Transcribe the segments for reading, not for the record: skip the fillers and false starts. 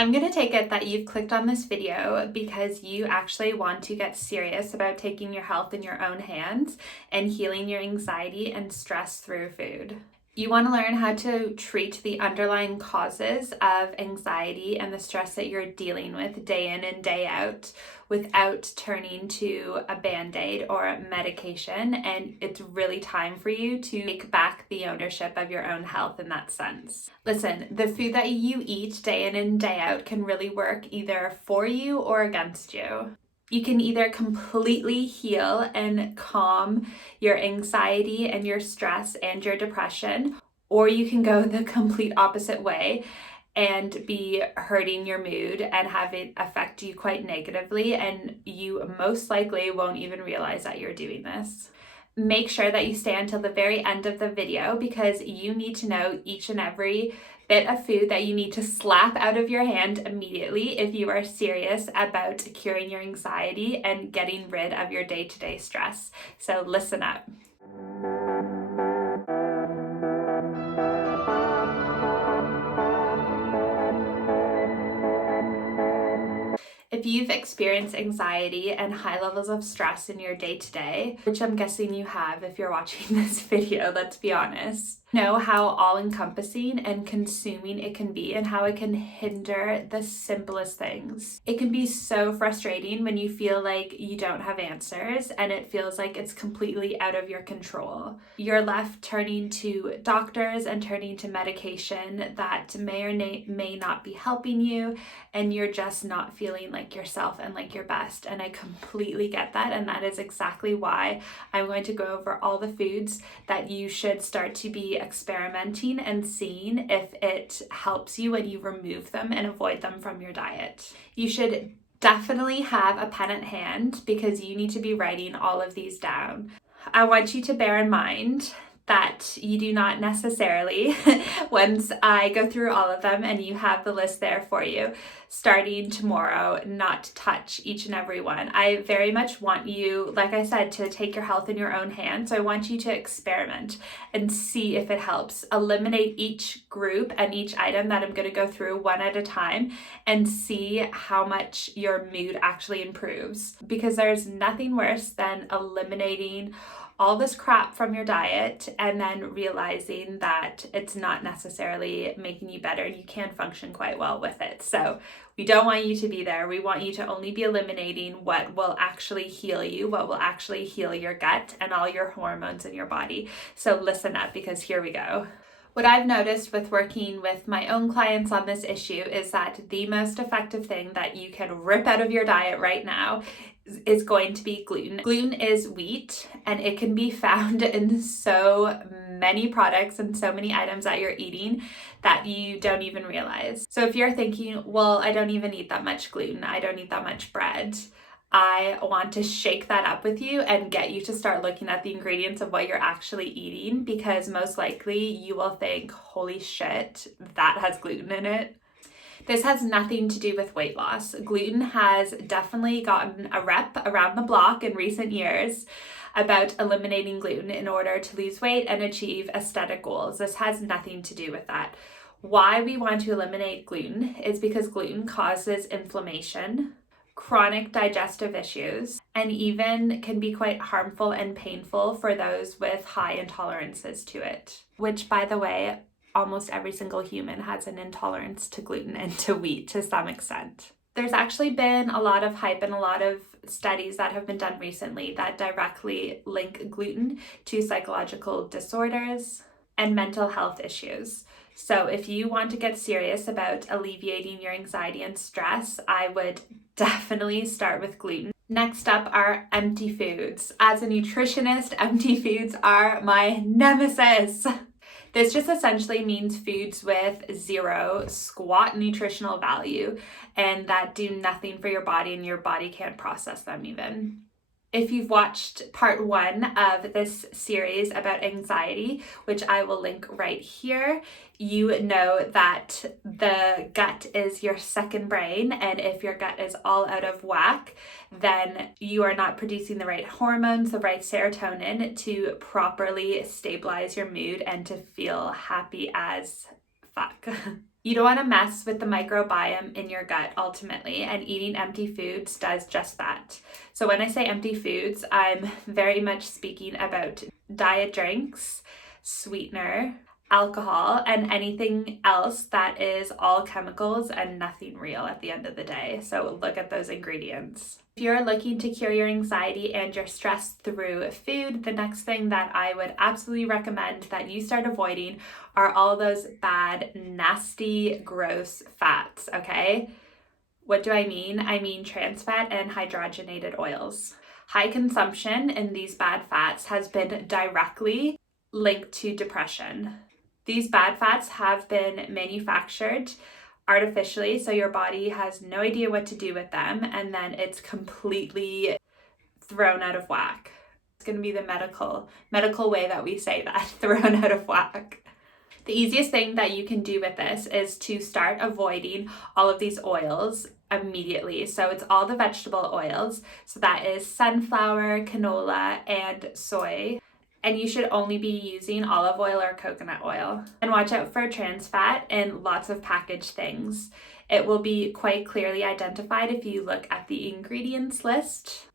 I'm going to take it that you've clicked on this video because you actually want to get serious about taking your health in your own hands and healing your anxiety and stress through food. You want to learn how to treat the underlying causes of anxiety and the stress that you're dealing with day in and day out without turning to a band-aid or a medication. And it's really time for you to take back the ownership of your own health in that sense. Listen, the food that you eat day in and day out can really work either for you or against you. You can either completely heal and calm your anxiety and your stress and your depression, or you can go the complete opposite way and be hurting your mood and have it affect you quite negatively, and you most likely won't even realize that you're doing this. Make sure that you stay until the very end of the video because you need to know each and every bit of food that you need to slap out of your hand immediately if you are serious about curing your anxiety and getting rid of your day-to-day stress. So listen up. If you've experienced anxiety and high levels of stress in your day-to-day, which I'm guessing you have if you're watching this video, let's be honest, know how all-encompassing and consuming it can be and how it can hinder the simplest things. It can be so frustrating when you feel like you don't have answers and it feels like it's completely out of your control. You're left turning to doctors and turning to medication that may or may not be helping you, and you're just not feeling like yourself and like your best. And I completely get that, and that is exactly why I'm going to go over all the foods that you should start to be experimenting and seeing if it helps you when you remove them and avoid them from your diet. You should definitely have a pen at hand because you need to be writing all of these down. I want you to bear in mind that you do not necessarily, once I go through all of them and you have the list there for you, starting tomorrow, not touch each and every one. I very much want you, like I said, to take your health in your own hands. So I want you to experiment and see if it helps. Eliminate each group and each item that I'm going to go through one at a time and see how much your mood actually improves. Because there's nothing worse than eliminating all this crap from your diet and then realizing that it's not necessarily making you better and you can function quite well with it. So we don't want you to be there. We want you to only be eliminating what will actually heal you, what will actually heal your gut and all your hormones in your body. So listen up, because here we go. What I've noticed with working with my own clients on this issue is that the most effective thing that you can rip out of your diet right now is going to be gluten. Gluten is wheat, and it can be found in so many products and so many items that you're eating that you don't even realize. So if you're thinking, well, I don't even eat that much gluten, I don't eat that much bread, I want to shake that up with you and get you to start looking at the ingredients of what you're actually eating, because most likely you will think, holy shit, that has gluten in it. This has nothing to do with weight loss. Gluten has definitely gotten a rep around the block in recent years about eliminating gluten in order to lose weight and achieve aesthetic goals. This has nothing to do with that. Why we want to eliminate gluten is because gluten causes inflammation, chronic digestive issues, and even can be quite harmful and painful for those with high intolerances to it, which, by the way, almost every single human has an intolerance to gluten and to wheat to some extent. There's actually been a lot of hype and a lot of studies that have been done recently that directly link gluten to psychological disorders and mental health issues. So if you want to get serious about alleviating your anxiety and stress, I would definitely start with gluten. Next up are empty foods. As a nutritionist, empty foods are my nemesis. This just essentially means foods with zero squat nutritional value and that do nothing for your body and your body can't process them even. If you've watched part 1 of this series about anxiety, which I will link right here, you know that the gut is your second brain, and if your gut is all out of whack, then you are not producing the right hormones, the right serotonin to properly stabilize your mood and to feel happy as fuck. You don't want to mess with the microbiome in your gut ultimately, and eating empty foods does just that. So when I say empty foods, I'm very much speaking about diet drinks, sweetener, alcohol, and anything else that is all chemicals and nothing real at the end of the day. So look at those ingredients. If you're looking to cure your anxiety and your stress through food, the next thing that I would absolutely recommend that you start avoiding are all those bad, nasty, gross fats, okay? What do I mean? I mean trans fat and hydrogenated oils. High consumption in these bad fats has been directly linked to depression. These bad fats have been manufactured artificially, so your body has no idea what to do with them, and then it's completely thrown out of whack. It's going to be the medical way that we say that, thrown out of whack. The easiest thing that you can do with this is to start avoiding all of these oils immediately. So it's all the vegetable oils. So that is sunflower, canola, and soy. And you should only be using olive oil or coconut oil. And watch out for trans fat in lots of packaged things. It will be quite clearly identified if you look at the ingredients list.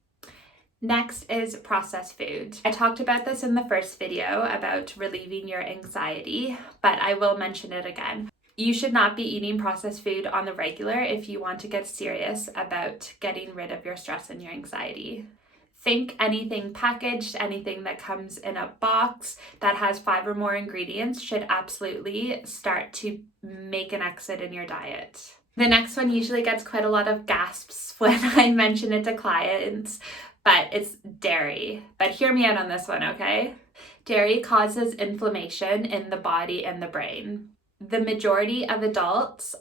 Next is processed food. I talked about this in the first video about relieving your anxiety, but I will mention it again. You should not be eating processed food on the regular if you want to get serious about getting rid of your stress and your anxiety. Think anything packaged, anything that comes in a box that has 5 or more ingredients should absolutely start to make an exit in your diet. The next one usually gets quite a lot of gasps when I mention it to clients, but it's dairy. But hear me out on this one, okay? Dairy causes inflammation in the body and the brain. The majority of adults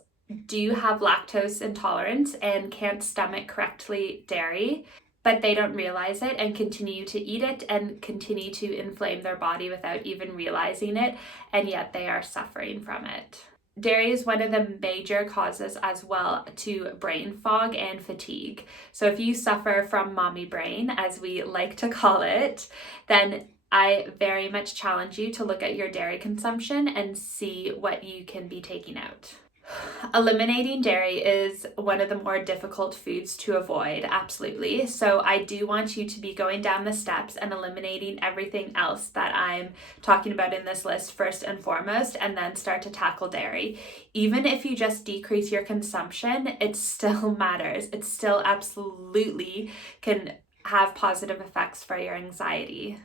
do have lactose intolerance and can't stomach correctly dairy, but they don't realize it and continue to eat it and continue to inflame their body without even realizing it, and yet they are suffering from it. Dairy is one of the major causes as well to brain fog and fatigue. So if you suffer from mommy brain, as we like to call it, then I very much challenge you to look at your dairy consumption and see what you can be taking out. Eliminating dairy is one of the more difficult foods to avoid, absolutely. So I do want you to be going down the steps and eliminating everything else that I'm talking about in this list first and foremost, and then start to tackle dairy. Even if you just decrease your consumption, it still matters. It still absolutely can have positive effects for your anxiety.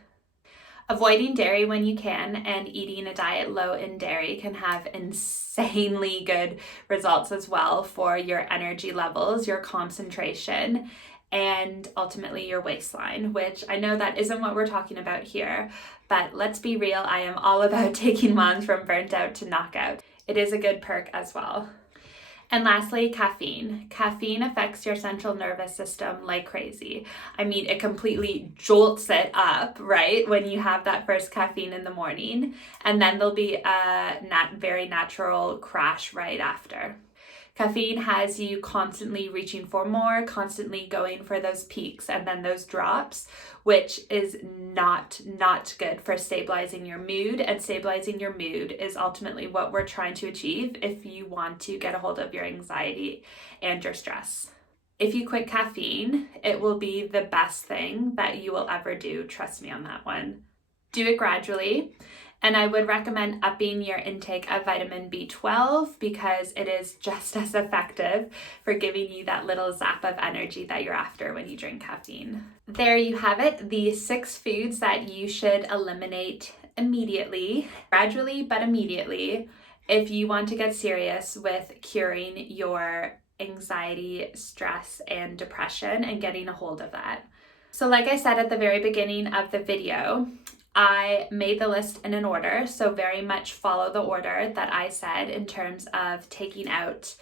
Avoiding dairy when you can and eating a diet low in dairy can have insanely good results as well for your energy levels, your concentration, and ultimately your waistline, which I know that isn't what we're talking about here, but let's be real, I am all about taking moms from burnt out to knockout. It is a good perk as well. And lastly, caffeine. Caffeine affects your central nervous system like crazy. I mean, it completely jolts it up, right? When you have that first caffeine in the morning, and then there'll be a very natural crash right after. Caffeine has you constantly reaching for more, constantly going for those peaks and then those drops, which is not good for stabilizing your mood. And stabilizing your mood is ultimately what we're trying to achieve if you want to get a hold of your anxiety and your stress. If you quit caffeine, it will be the best thing that you will ever do. Trust me on that one. Do it gradually. And I would recommend upping your intake of vitamin B12 because it is just as effective for giving you that little zap of energy that you're after when you drink caffeine. There you have it, the 6 foods that you should eliminate immediately, gradually but immediately, if you want to get serious with curing your anxiety, stress, and depression and getting a hold of that. So like I said at the very beginning of the video, I made the list in an order, so very much follow the order that I said in terms of taking out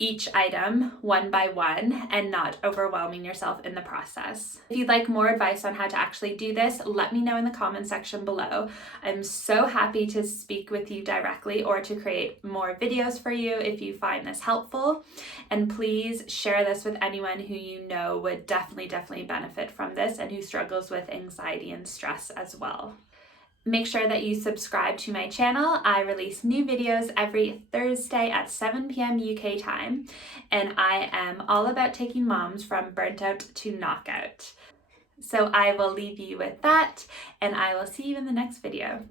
each item one by one and not overwhelming yourself in the process. If you'd like more advice on how to actually do this, let me know in the comment section below. I'm so happy to speak with you directly or to create more videos for you if you find this helpful. And please share this with anyone who you know would definitely benefit from this and who struggles with anxiety and stress as well. Make sure that you subscribe to my channel. I release new videos every Thursday at 7 p.m. UK time, and I am all about taking moms from burnt out to knockout. So I will leave you with that, and I will see you in the next video.